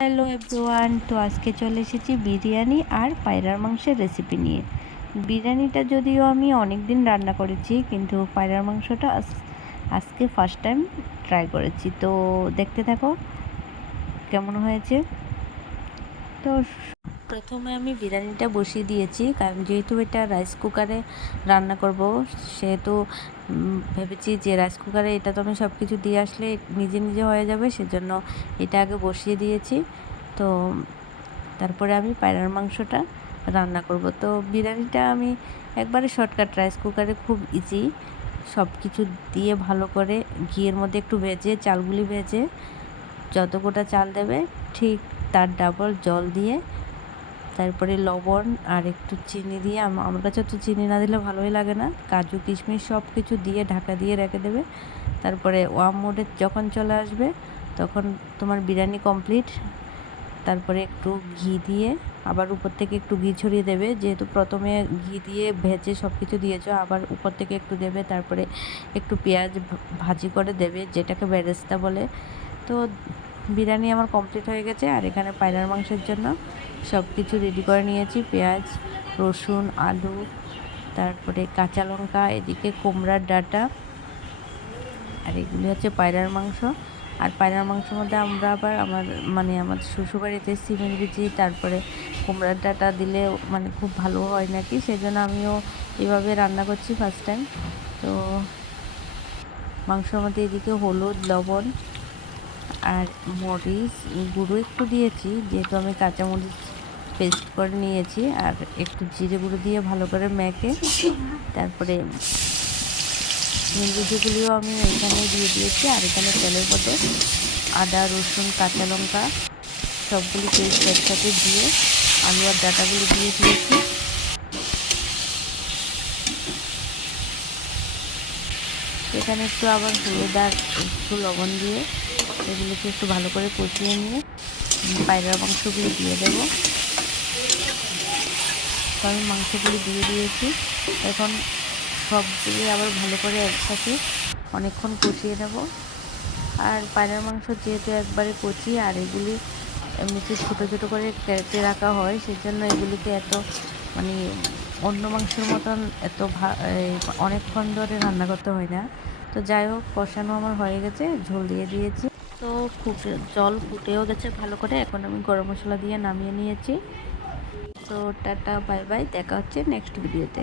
Hello everyone, তো আজকে চলে এসেছি বিরিয়ানি আর পায়রার মাংসের রেসিপি নিয়ে। বিরিয়ানিটা যদিও আমি অনেক দিন রান্না করেছি, কিন্তু পায়রার মাংসটা আজ- আজকে ফার্স্ট টাইম ট্রাই করেছি। তো দেখতে থাকো, কেমন হয়েছে? তো প্রথমে আমি বিরিয়ানিটা বসিয়ে দিয়েছি, কারণ যেহেতু এটা রাইস কুকারে রান্না করব, সেহেতু ভেবেছি যে রাইস কুকারে এটা তো আমি সব কিছু দিয়ে আসলে নিজে নিজে হয়ে যাবে, সেজন্য এটা আগে বসিয়ে দিয়েছি। তো, তারপরে আমি পায়রার মাংসটা রান্না করব। তো বিরিয়ানিটা আমি একবারে শর্টকাট রাইস কুকারে খুব ইজি সব কিছু দিয়ে ভালো করে ঘিয়ের মধ্যে একটু ভেজে, চালগুলি ভেজে, যত গোটা চাল দেবে, ঠিক তার ডাবল জল দিয়ে তারপরে লবণ আর একটু চিনি দিয়ে আমার কাছে তো চিনি না দিলে ভালোই লাগে না। কাজু, কিশমিশ সব কিছু দিয়ে ঢাকা দিয়ে রেখে দেবে। তারপরে ওয়াম মোডে যখন চলে আসবে, তখন তোমার বিরিয়ানি কমপ্লিট তারপরে একটু ঘি দিয়ে আবার উপর থেকে একটু ঘি ছড়িয়ে দেবে। যেহেতু প্রথমে ঘি দিয়ে ভেজে সব কিছু দিয়েছ, আবার উপর থেকে একটু দেবে। তারপরে একটু পেঁয়াজ ভাজি করে দেবে, যেটাকে বেরেস্তা বলে। তো বিরিয়ানি আমার কমপ্লিট হয়ে গেছে আর এখানে পায়রার মাংসের জন্য সব কিছু রেডি করে নিয়েছি। পেঁয়াজ, রসুন, আলু, তারপরে কাঁচা লঙ্কা, এদিকে কুমড়ার ডাঁটা আর এগুলি হচ্ছে পায়রার মাংস। আর পায়রার মাংসের মধ্যে আমরা আবার আমার মানে আমার শ্বশুরবাড়িতে সিমেন্ট বিচি, তারপরে কুমড়ার ডাটা দিলে মানে খুব ভালো হয় নাকি? সেজন্য আমিও এভাবে রান্না করছি ফার্স্ট টাইম তো মাংসের মধ্যে এদিকে হলুদ, লবণ আর মরিচ গুঁড়ো একটু দিয়েছি, যেহেতু আমি কাঁচামরিচ পেস্ট করে নিয়েছি, আর একটু জিরে গুঁড়ো দিয়ে ভালো করে মেখে তারপরে যেগুলিও আমি এখানে দিয়ে দিয়েছি, আর এখানে তেলের মধ্যে আদা, রসুন, কাঁচা লঙ্কা সবগুলি পেস্ট একসাথে দিয়ে আলু আর ডাটাগুলো দিয়ে দিয়েছি। এখানে একটু আবার হলুদ আর একটু লবণ দিয়ে এগুলোকে একটু ভালো করে কষিয়ে নিয়ে পায়রার মাংসগুলি দিয়ে দেবো। তো আমি মাংসগুলি দিয়ে দিয়েছি। এখন সবগুলি আবার ভালো করে একসাথে অনেকক্ষণ কষিয়ে নেব। আর পায়রার মাংস যেহেতু একবারে কচি, আর এগুলি এমনিতে ছোটো ছোটো করে কেটে রাখা হয়, সেজন্য এগুলিকে এত মানে অন্য মাংসের মতন এত অনেকক্ষণ ধরে রান্না করতে হয় না। তো যাই হোক, কষানো আমার হয়ে গেছে, ঝোল দিয়ে দিয়েছি। তো ফুটে জল ফুটেও গেছে ভালো করে। এখন আমি গরম মশলা দিয়ে নামিয়ে নিয়েছি। তো টাটা, বাই বাই, দেখা হচ্ছে নেক্সট ভিডিওতে